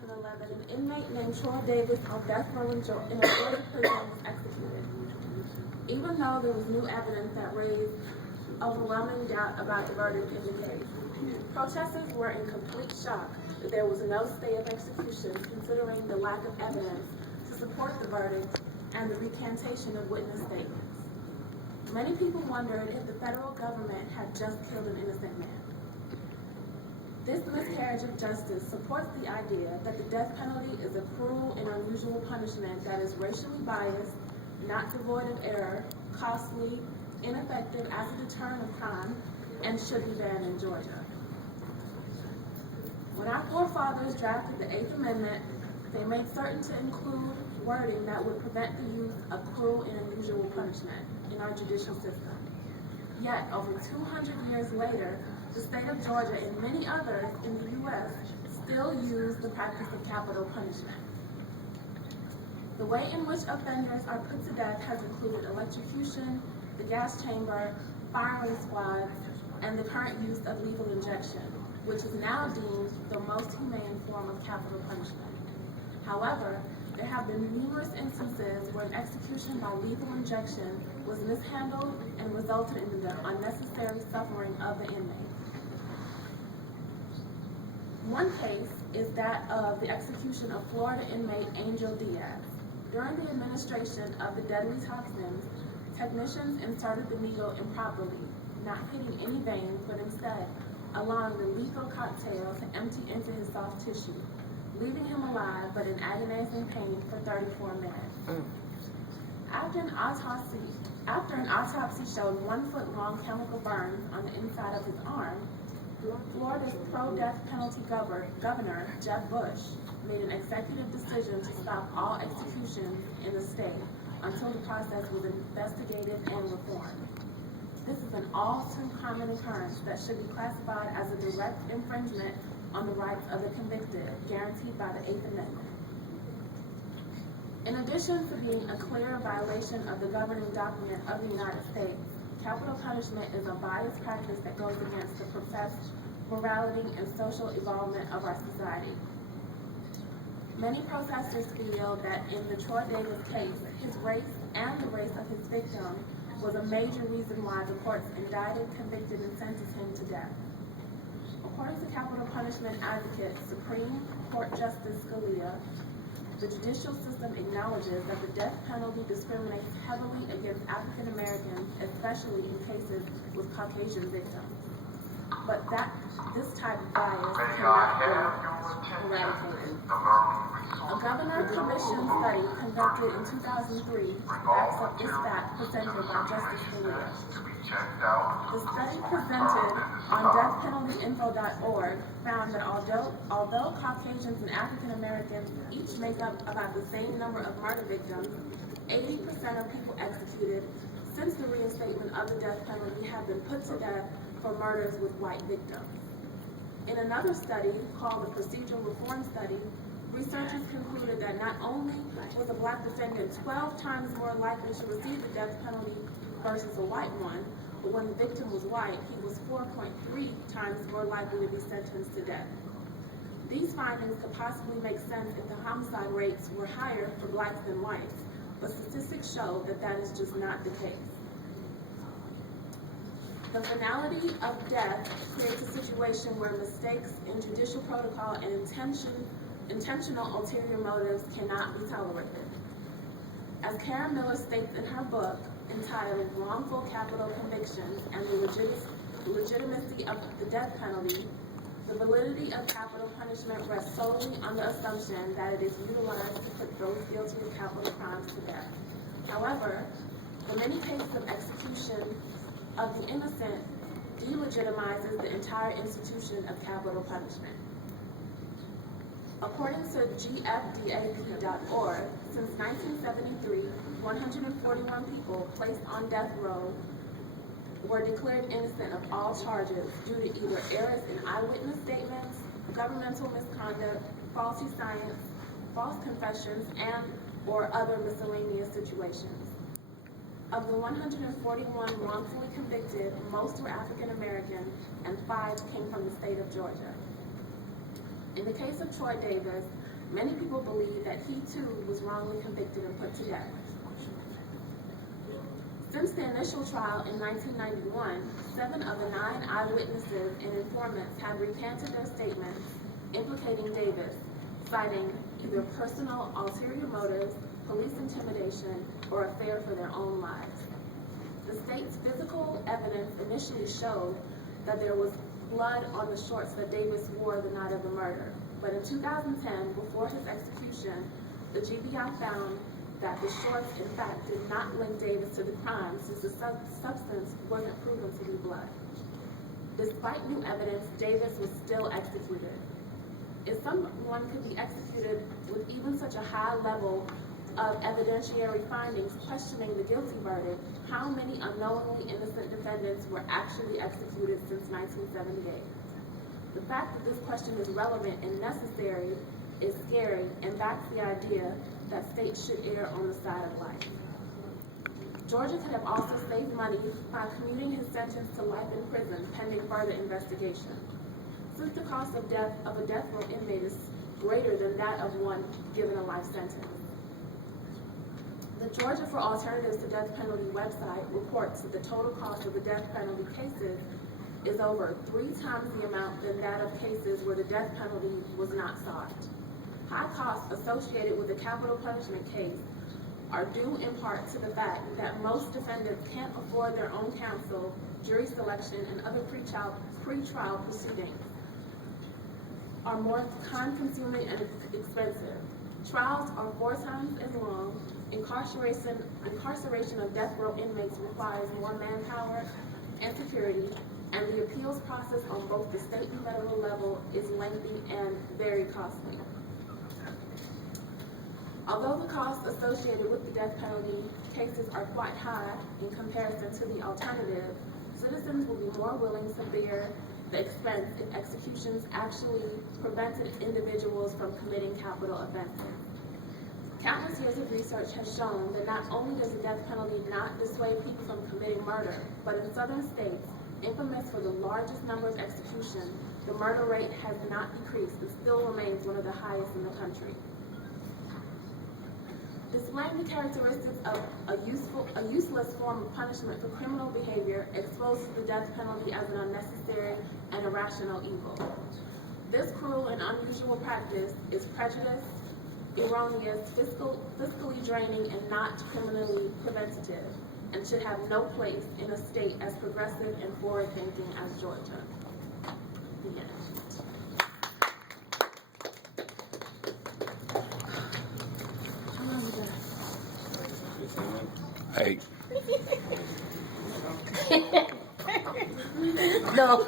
2011, an inmate named Troy Davis on death row in a Georgia prison was executed. Even though there was new evidence that raised overwhelming doubt about the verdict in the case, protesters were in complete shock that there was no stay of execution, considering the lack of evidence to support the verdict and the recantation of witness statements. Many people wondered if the federal government had just killed an innocent man. This miscarriage of justice supports the idea that the death penalty is a cruel and unusual punishment that is racially biased, not devoid of error, costly, ineffective as a deterrent of crime, and should be banned in Georgia. When our forefathers drafted the Eighth Amendment, they made certain to include wording that would prevent the use of cruel and unusual punishment in our judicial system. Yet, over 200 years later, the state of Georgia and many others in the U.S. still use the practice of capital punishment. The way in which offenders are put to death has included electrocution, the gas chamber, firing squads, and the current use of lethal injection, which is now deemed the most humane form of capital punishment. However, there have been numerous instances where an execution by lethal injection was mishandled and resulted in the unnecessary suffering of the inmate. One case is that of the execution of Florida inmate Angel Diaz. During the administration of the deadly toxins, technicians inserted the needle improperly, not hitting any veins, but instead allowing the lethal cocktail to empty into his soft tissue, leaving him alive but in agonizing pain for 34 minutes. After an autopsy showed 1-foot-long chemical burns on the inside of his arm, Florida's pro-death penalty governor, Jeb Bush, made an executive decision to stop all executions in the state until the process was investigated and reformed. This is an all-too-common occurrence that should be classified as a direct infringement on the rights of the convicted, guaranteed by the Eighth Amendment. In addition to being a clear violation of the governing document of the United States, capital punishment is a biased practice that goes against the professed morality and social evolvement of our society. Many protesters feel that in the Troy Davis case, his race and the race of his victim was a major reason why the courts indicted, convicted, and sentenced him to death. According to capital punishment advocate Supreme Court Justice Scalia, the judicial system acknowledges that the death penalty discriminates heavily against African Americans, especially in cases with Caucasian victims. But that this type of bias cannot be eradicated. A Governor Commission study conducted in 2003 backs up this fact presented by Justice Scalia. The study presented on deathpenaltyinfo.org found that although Caucasians and African Americans each make up about the same number of murder victims, 80% of people executed since the reinstatement of the death penalty have been put to death for murders with white victims. In another study called the Procedural Reform Study, researchers concluded that not only was a black defendant 12 times more likely to receive the death penalty versus a white one, but when the victim was white, he was 4.3 times more likely to be sentenced to death. These findings could possibly make sense if the homicide rates were higher for blacks than whites, but statistics show that that is just not the case. The finality of death creates a situation where mistakes in judicial protocol and intentional ulterior motives cannot be tolerated. As Karen Miller states in her book, entitled Wrongful Capital Convictions and the Legitimacy of the Death Penalty, the validity of capital punishment rests solely on the assumption that it is utilized to put those guilty of capital crimes to death. However, the many cases of execution of the innocent delegitimizes the entire institution of capital punishment. According to GFDAP.org, since 1973, 141 people placed on death row were declared innocent of all charges due to either errors in eyewitness statements, governmental misconduct, faulty science, false confessions, and or other miscellaneous situations. Of the 141 wrongfully convicted, most were African American and 5 came from the state of Georgia. In the case of Troy Davis, many people believe that he too was wrongly convicted and put to death. Since the initial trial in 1991, 7 of the 9 eyewitnesses and informants have recanted their statements implicating Davis, citing either personal ulterior motives, police intimidation, or a fear for their own lives. The state's physical evidence initially showed that there was blood on the shorts that Davis wore the night of the murder. But in 2010, before his execution, the GBI found that the shorts, in fact, did not link Davis to the crime since the substance wasn't proven to be blood. Despite new evidence, Davis was still executed. If someone could be executed with even such a high level of evidentiary findings questioning the guilty verdict, how many unknowingly innocent defendants were actually executed since 1978? The fact that this question is relevant and necessary is scary and backs the idea that states should err on the side of life. Georgia could have also saved money by commuting his sentence to life in prison pending further investigation. Since the cost of death of a death row inmate is greater than that of one given a life sentence. The Georgia for Alternatives to Death Penalty website reports that the total cost of the death penalty cases is over 3 times the amount than that of cases where the death penalty was not sought. High costs associated with a capital punishment case are due in part to the fact that most defendants can't afford their own counsel, jury selection, and other pre-trial proceedings are more time-consuming and expensive. Trials are 4 times as long. Incarceration of death row inmates requires more manpower and security, and the appeals process on both the state and federal level is lengthy and very costly. Although the costs associated with the death penalty cases are quite high in comparison to the alternative, citizens will be more willing to bear the expense if executions actually prevented individuals from committing capital offenses. Countless years of research has shown that not only does the death penalty not dissuade people from committing murder, but in southern states, infamous for the largest number of executions, the murder rate has not decreased and still remains one of the highest in the country. Displaying the characteristics of a useless form of punishment for criminal behavior exposes the death penalty as an unnecessary and irrational evil. This cruel and unusual practice is prejudiced, erroneous, fiscally draining, and not criminally preventative, and should have no place in a state as progressive and forward-thinking as Georgia. The end. Hey. No.